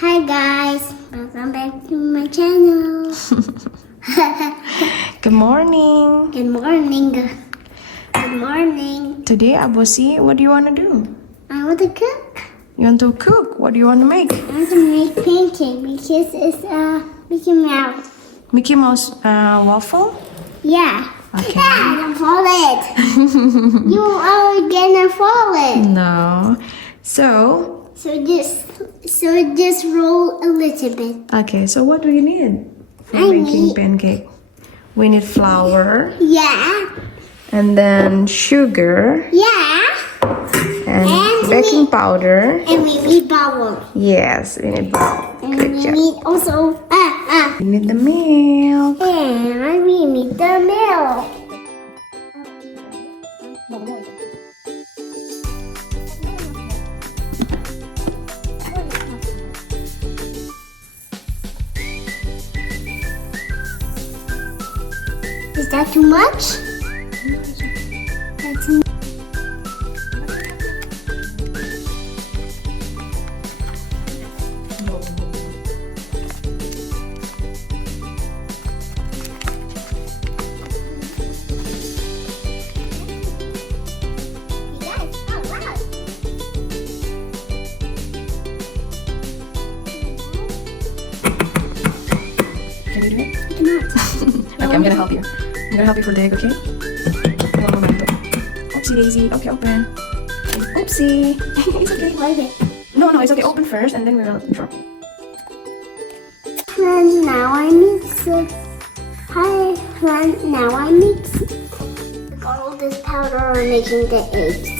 Hi guys, welcome back to my channel. Good morning. Good morning. Good morning. Today, Abosi, what do you want to do? I want to cook. You want to cook? What do you want to make? I want to make pancake because it's Mickey Mouse. Mickey Mouse waffle? Yeah. Okay. I'm gonna fall it. You are gonna fall it. No. So So just roll a little bit. okay, so what do you need for I making need- pancake? We need flour Yeah. and then sugar Yeah. and And baking powder. And we need bubble. Yes, we need bowl. And Good we job. need also We need the milk. and we need the milk. Is that too much? That's Can you do it? Okay, I'm gonna help you. I'm gonna help you for the egg, okay? One moment. Oopsie daisy. Okay, open. Oopsie. It's okay. like it. No, it's okay. Open first and then we will drop it. And now I mix it. Hi, and now I mix it. All this powder on making the eggs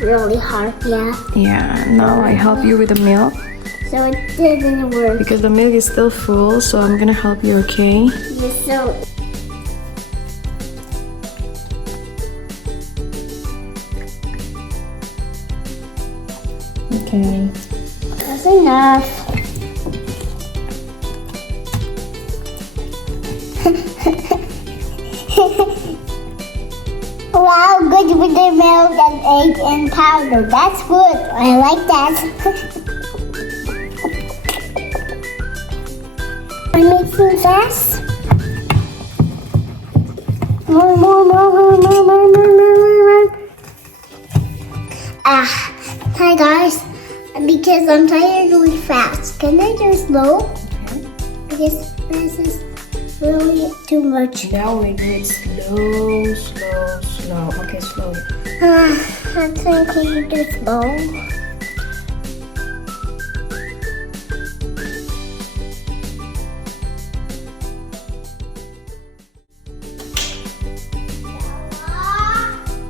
really hard, yeah. Yeah, now I help you with the milk So it didn't work. because the milk is still full, so I'm gonna help you, okay? Just so Okay. that's enough. Wow, good with the milk and egg and powder. That's good. I like that. I'm mixing fast. More. Hi guys. Because I'm tired of doing fast. Can I do slow? Because this is really too much. Now we do it slow. Okay, slow. I think can you do slow?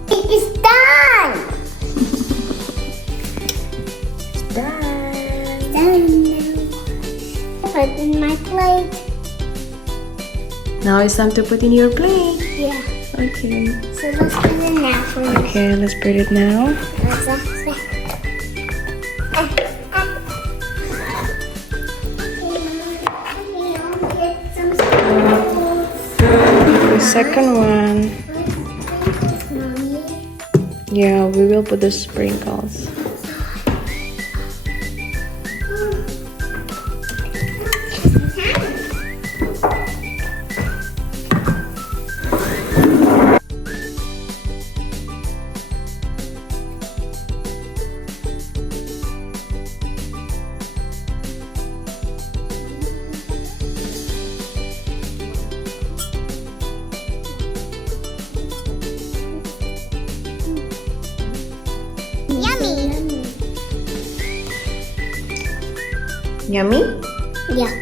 It's done! Done. Done now. Put in my plate. Now it's time to put in your plate. Yeah. Okay. So let's put it now for me. Okay, let's put it now. The second one. Yeah, we will put the sprinkles. Yummy? Yeah.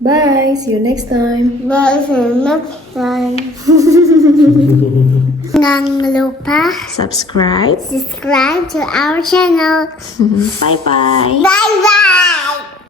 Bye, see you next time. Bye for next time. Jangan lupa Subscribe. subscribe to our channel. Bye-bye. Bye bye.